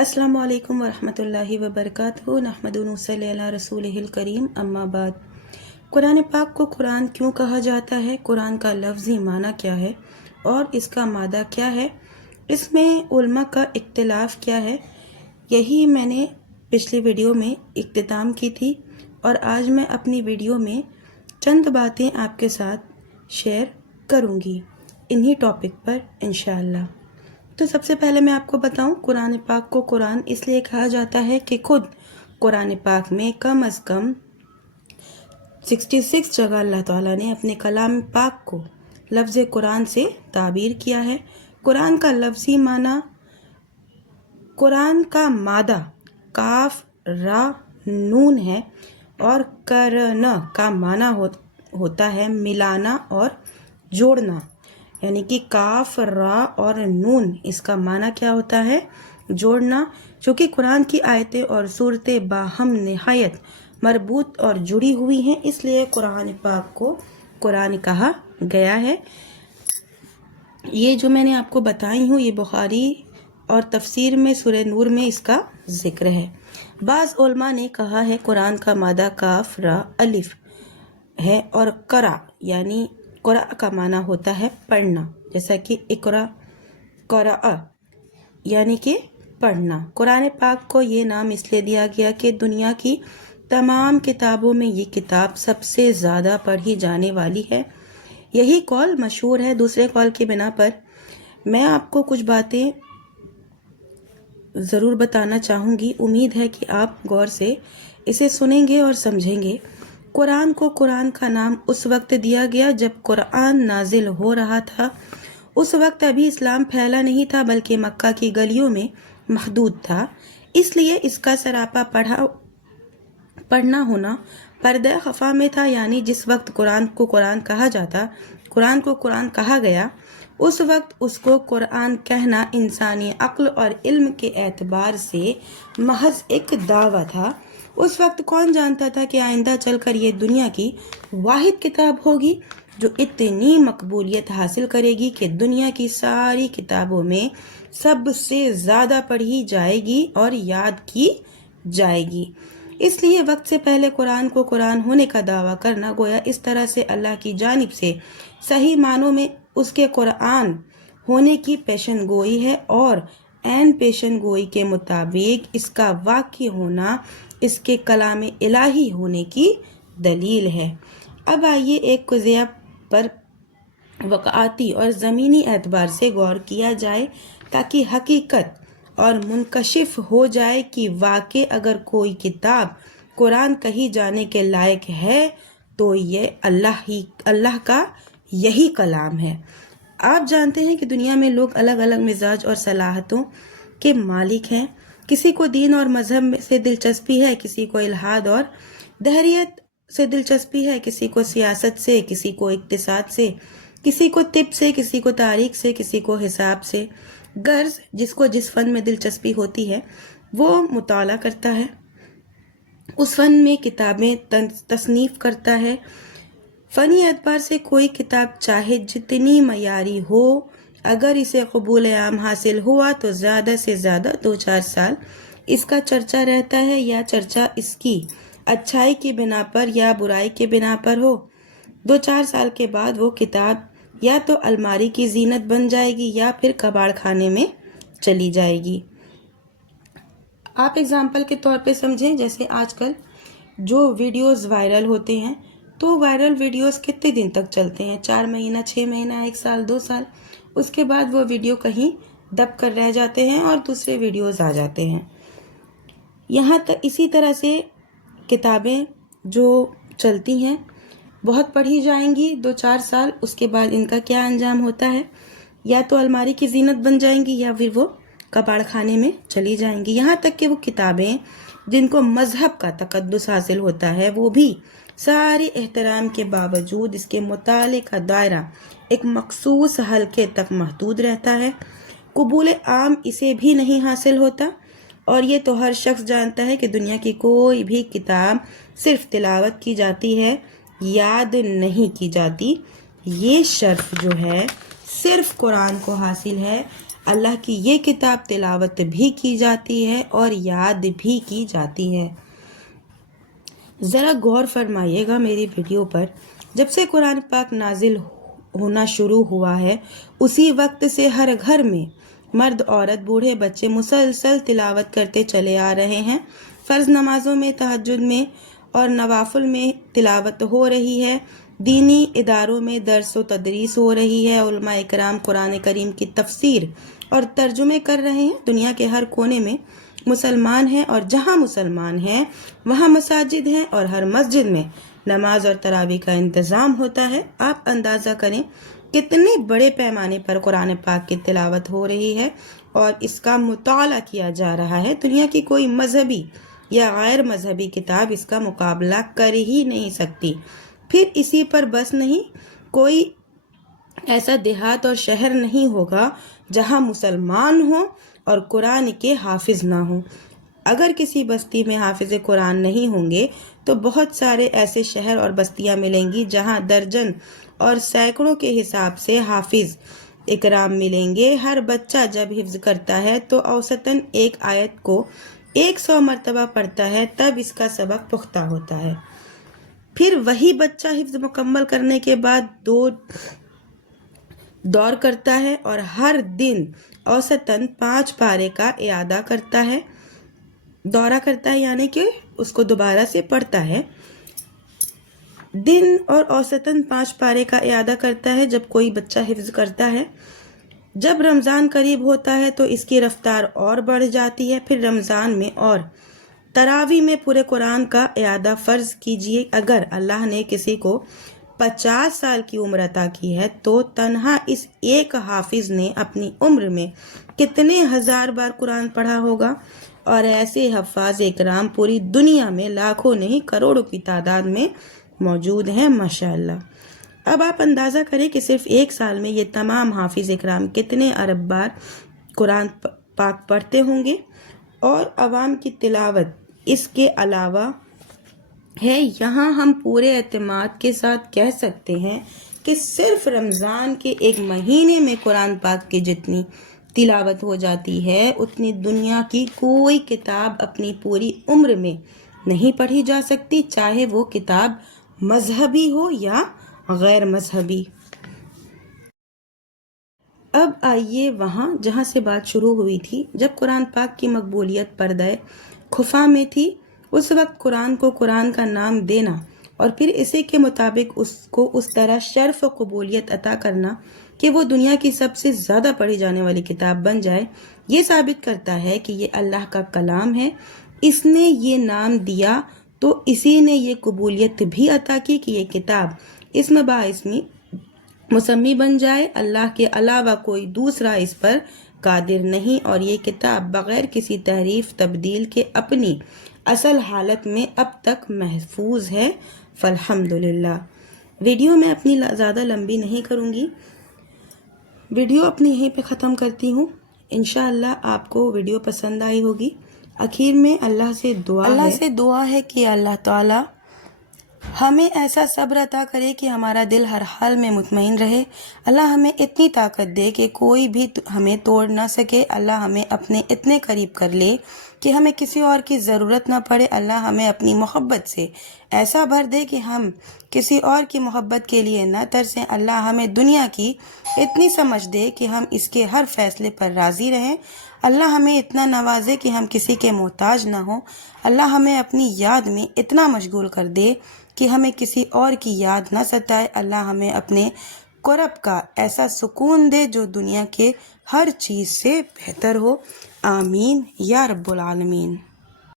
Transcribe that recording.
السلام علیکم ورحمۃ اللہ وبرکاتہ نحمدہ ونصلی علی رسولہ الکریم اما بعد۔ قرآن پاک کو قرآن کیوں کہا جاتا ہے؟ قرآن کا لفظی معنی کیا ہے اور اس کا مادہ کیا ہے؟ اس میں علماء کا اختلاف کیا ہے؟ یہی میں نے پچھلی ویڈیو میں اختتام کی تھی اور آج میں اپنی ویڈیو میں چند باتیں آپ کے ساتھ شیئر کروں گی انہی ٹاپک پر انشاءاللہ۔ تو سب سے پہلے میں آپ کو بتاؤں، قرآن پاک کو قرآن اس لیے کہا جاتا ہے کہ خود قرآن پاک میں کم از کم 66 جگہ اللہ تعالیٰ نے اپنے کلام پاک کو لفظ قرآن سے تعبیر کیا ہے۔ قرآن کا لفظی معنی، قرآن کا مادہ کاف را نون ہے اور کرنا کا معنی ہوتا ہے ملانا اور جوڑنا، یعنی کہ کاف را اور نون اس کا معنی کیا ہوتا ہے؟ جوڑنا۔ چونکہ قرآن کی آیتیں اور صورتیں باہم نہایت مربوط اور جڑی ہوئی ہیں، اس لیے قرآن پاک کو قرآن کہا گیا ہے۔ یہ جو میں نے آپ کو بتائی ہوں، یہ بخاری اور تفسیر میں سورہ نور میں اس کا ذکر ہے۔ بعض علماء نے کہا ہے قرآن کا مادہ کاف را الف ہے اور قرأ یعنی قرأ کا معنی ہوتا ہے پڑھنا، جیسا کہ اقرأ قرأ یعنی کہ پڑھنا۔ قرآن پاک کو یہ نام اس لیے دیا گیا کہ دنیا کی تمام کتابوں میں یہ کتاب سب سے زیادہ پڑھی جانے والی ہے۔ یہی قول مشہور ہے۔ دوسرے قول کی بنا پر میں آپ کو کچھ باتیں ضرور بتانا چاہوں گی، امید ہے کہ آپ غور سے اسے سنیں گے اور سمجھیں گے۔ قرآن کو قرآن کا نام اس وقت دیا گیا جب قرآن نازل ہو رہا تھا۔ اس وقت ابھی اسلام پھیلا نہیں تھا بلکہ مکہ کی گلیوں میں محدود تھا، اس لیے اس کا سراپا پڑھنا ہونا پردہ خفا میں تھا، یعنی جس وقت قرآن کو قرآن کہا جاتا، قرآن کو قرآن کہا گیا، اس وقت اس کو قرآن کہنا انسانی عقل اور علم کے اعتبار سے محض ایک دعویٰ تھا۔ اس وقت کون جانتا تھا کہ آئندہ چل کر یہ دنیا کی واحد کتاب ہوگی جو اتنی مقبولیت حاصل کرے گی کہ دنیا کی ساری کتابوں میں سب سے زیادہ پڑھی جائے گی اور یاد کی جائے گی۔ اس لیے وقت سے پہلے قرآن کو قرآن ہونے کا دعویٰ کرنا گویا اس طرح سے اللہ کی جانب سے صحیح معنوں میں اس کے قرآن ہونے کی پیشن گوئی ہے، اور عین پیشن گوئی کے مطابق اس کا واقع ہونا اس کے کلام الہی ہونے کی دلیل ہے۔ اب آئیے ایک قضیہ پر وقعاتی اور زمینی اعتبار سے غور کیا جائے تاکہ حقیقت اور منکشف ہو جائے کہ واقع اگر کوئی کتاب قرآن کہی جانے کے لائق ہے تو یہ اللہ کا یہی کلام ہے۔ آپ جانتے ہیں کہ دنیا میں لوگ الگ الگ مزاج اور صلاحیتوں کے مالک ہیں۔ کسی کو دین اور مذہب سے دلچسپی ہے، کسی کو الحاد اور دہریت سے دلچسپی ہے، کسی کو سیاست سے، کسی کو اقتصاد سے، کسی کو طب سے، کسی کو تاریخ سے، کسی کو حساب سے۔ غرض جس کو جس فن میں دلچسپی ہوتی ہے وہ مطالعہ کرتا ہے، اس فن میں کتابیں تصنیف کرتا ہے۔ فنی اعتبار سے کوئی کتاب چاہے جتنی معیاری ہو، اگر اسے قبول عام حاصل ہوا تو زیادہ سے زیادہ 2-4 سال اس کا چرچا رہتا ہے، یا چرچا اس کی اچھائی کی بنا پر یا برائی کی بنا پر ہو۔ 2-4 سال کے بعد وہ کتاب یا تو الماری کی زینت بن جائے گی یا پھر کباڑ خانے میں چلی جائے گی۔ آپ اگزامپل کے طور پہ سمجھیں، جیسے آج کل جو ویڈیوز وائرل ہوتے ہیں، تو وائرل ویڈیوز کتنے دن تک چلتے ہیں؟ 4 مہینہ، 6 مہینہ، 1 سال، 2 سال، اس کے بعد وہ ویڈیو کہیں دب کر رہ جاتے ہیں اور دوسرے ویڈیوز آ جاتے ہیں۔ یہاں تک اسی طرح سے کتابیں جو چلتی ہیں بہت پڑھی جائیں گی 2-4 سال، اس کے بعد ان کا کیا انجام ہوتا ہے؟ یا تو الماری کی زینت بن جائیں گی یا پھر وہ کباڑ خانے میں چلی جائیں گی۔ یہاں تک کہ وہ کتابیں جن کو مذہب کا تقدس حاصل ہوتا ہے، وہ بھی سارے احترام کے باوجود اس کے مطالعے کا دائرہ ایک مخصوص حلقے تک محدود رہتا ہے، قبول عام اسے بھی نہیں حاصل ہوتا۔ اور یہ تو ہر شخص جانتا ہے کہ دنیا کی کوئی بھی کتاب صرف تلاوت کی جاتی ہے، یاد نہیں کی جاتی۔ یہ شرف جو ہے صرف قرآن کو حاصل ہے۔ اللہ کی یہ کتاب تلاوت بھی کی جاتی ہے اور یاد بھی کی جاتی ہے۔ ذرا غور فرمائیے گا میری ویڈیو پر، جب سے قرآن پاک نازل ہونا شروع ہوا ہے اسی وقت سے ہر گھر میں مرد عورت بوڑھے بچے مسلسل تلاوت کرتے چلے آ رہے ہیں۔ فرض نمازوں میں، تہجد میں اور نوافل میں تلاوت ہو رہی ہے، دینی اداروں میں درس و تدریس ہو رہی ہے، علماء اکرام قرآن کریم کی تفسیر اور ترجمے کر رہے ہیں۔ دنیا کے ہر کونے میں مسلمان ہیں اور جہاں مسلمان ہیں وہاں مساجد ہیں اور ہر مسجد میں نماز اور تراویح کا انتظام ہوتا ہے۔ آپ اندازہ کریں کتنے بڑے پیمانے پر قرآن پاک کی تلاوت ہو رہی ہے اور اس کا مطالعہ کیا جا رہا ہے۔ دنیا کی کوئی مذہبی یا غیر مذہبی کتاب اس کا مقابلہ کر ہی نہیں سکتی۔ پھر اسی پر بس نہیں، کوئی ایسا دیہات اور شہر نہیں ہوگا جہاں مسلمان ہوں اور قرآن کے حافظ نہ ہوں۔ اگر کسی بستی میں حافظ قرآن نہیں ہوں گے تو بہت سارے ایسے شہر اور بستیاں ملیں گی جہاں درجن اور سینکڑوں کے حساب سے حافظ اکرام ملیں گے۔ ہر بچہ جب حفظ کرتا ہے تو اوسطاً ایک آیت کو 100 مرتبہ پڑھتا ہے، تب اس کا سبق پختہ ہوتا ہے۔ پھر وہی بچہ حفظ مکمل کرنے کے بعد دور کرتا ہے اور ہر دن اوسطاً 5 پارے کا اعادہ کرتا ہے، دورہ کرتا ہے، یعنی کہ اس کو دوبارہ سے پڑھتا ہے۔ دن اور اوسطاً 5 پارے کا اعادہ کرتا ہے جب کوئی بچہ حفظ کرتا ہے۔ جب رمضان قریب ہوتا ہے تو اس کی رفتار اور بڑھ جاتی ہے۔ پھر رمضان میں اور تراویح میں پورے قرآن کا اعادہ فرض کیجئے۔ اگر اللہ نے کسی کو 50 سال کی عمر عطا کی ہے تو تنہا اس ایک حافظ نے اپنی عمر میں کتنے ہزار بار قرآن پڑھا ہوگا، اور ایسے حفاظ اکرام پوری دنیا میں لاکھوں نہیں کروڑوں کی تعداد میں موجود ہیں، ماشاءاللہ۔ اب آپ اندازہ کریں کہ صرف ایک سال میں یہ تمام حافظ اکرام کتنے ارب بار قرآن پاک پڑھتے ہوں گے۔ اور عوام کی تلاوت اس کے علاوہ ہے۔ یہاں ہم پورے اعتماد کے ساتھ کہہ سکتے ہیں کہ صرف رمضان کے ایک مہینے میں قرآن پاک کی جتنی تلاوت ہو جاتی ہے اتنی دنیا کی کوئی کتاب اپنی پوری عمر میں نہیں پڑھی جا سکتی، چاہے وہ کتاب مذہبی ہو یا غیر مذہبی۔ اب آئیے وہاں جہاں سے بات شروع ہوئی تھی، جب قرآن پاک کی مقبولیت پردہ خفا میں تھی، اس وقت قرآن کو قرآن کا نام دینا اور پھر اسی کے مطابق اس کو اس طرح شرف و قبولیت عطا کرنا کہ وہ دنیا کی سب سے زیادہ پڑھی جانے والی کتاب بن جائے، یہ ثابت کرتا ہے کہ یہ اللہ کا کلام ہے۔ اس نے یہ نام دیا تو اسی نے یہ قبولیت بھی عطا کی کہ یہ کتاب اسم بااسمی مسمی بن جائے۔ اللہ کے علاوہ کوئی دوسرا اس پر قادر نہیں، اور یہ کتاب بغیر کسی تحریف تبدیل کے اپنی اصل حالت میں اب تک محفوظ ہے، فالحمدللہ۔ ویڈیو میں اپنی زیادہ لمبی نہیں کروں گی، ویڈیو اپنی یہیں پہ ختم کرتی ہوں۔ انشاءاللہ آپ کو ویڈیو پسند آئی ہوگی۔ آخر میں اللہ سے دعا ہے کہ اللہ تعالی ہمیں ایسا صبر عطا کرے کہ ہمارا دل ہر حال میں مطمئن رہے۔ اللہ ہمیں اتنی طاقت دے کہ کوئی بھی ہمیں توڑ نہ سکے۔ اللہ ہمیں اپنے اتنے قریب کر لے کہ ہمیں کسی اور کی ضرورت نہ پڑے۔ اللہ ہمیں اپنی محبت سے ایسا بھر دے کہ ہم کسی اور کی محبت کے لیے نہ ترسیں۔ اللہ ہمیں دنیا کی اتنی سمجھ دے کہ ہم اس کے ہر فیصلے پر راضی رہیں۔ اللہ ہمیں اتنا نوازے کہ ہم کسی کے محتاج نہ ہوں۔ اللہ ہمیں اپنی یاد میں اتنا مشغول کر دے کہ ہمیں کسی اور کی یاد نہ ستائے۔ اللہ ہمیں اپنے قرب کا ایسا سکون دے جو دنیا کے ہر چیز سے بہتر ہو۔ آمین یا رب العالمین۔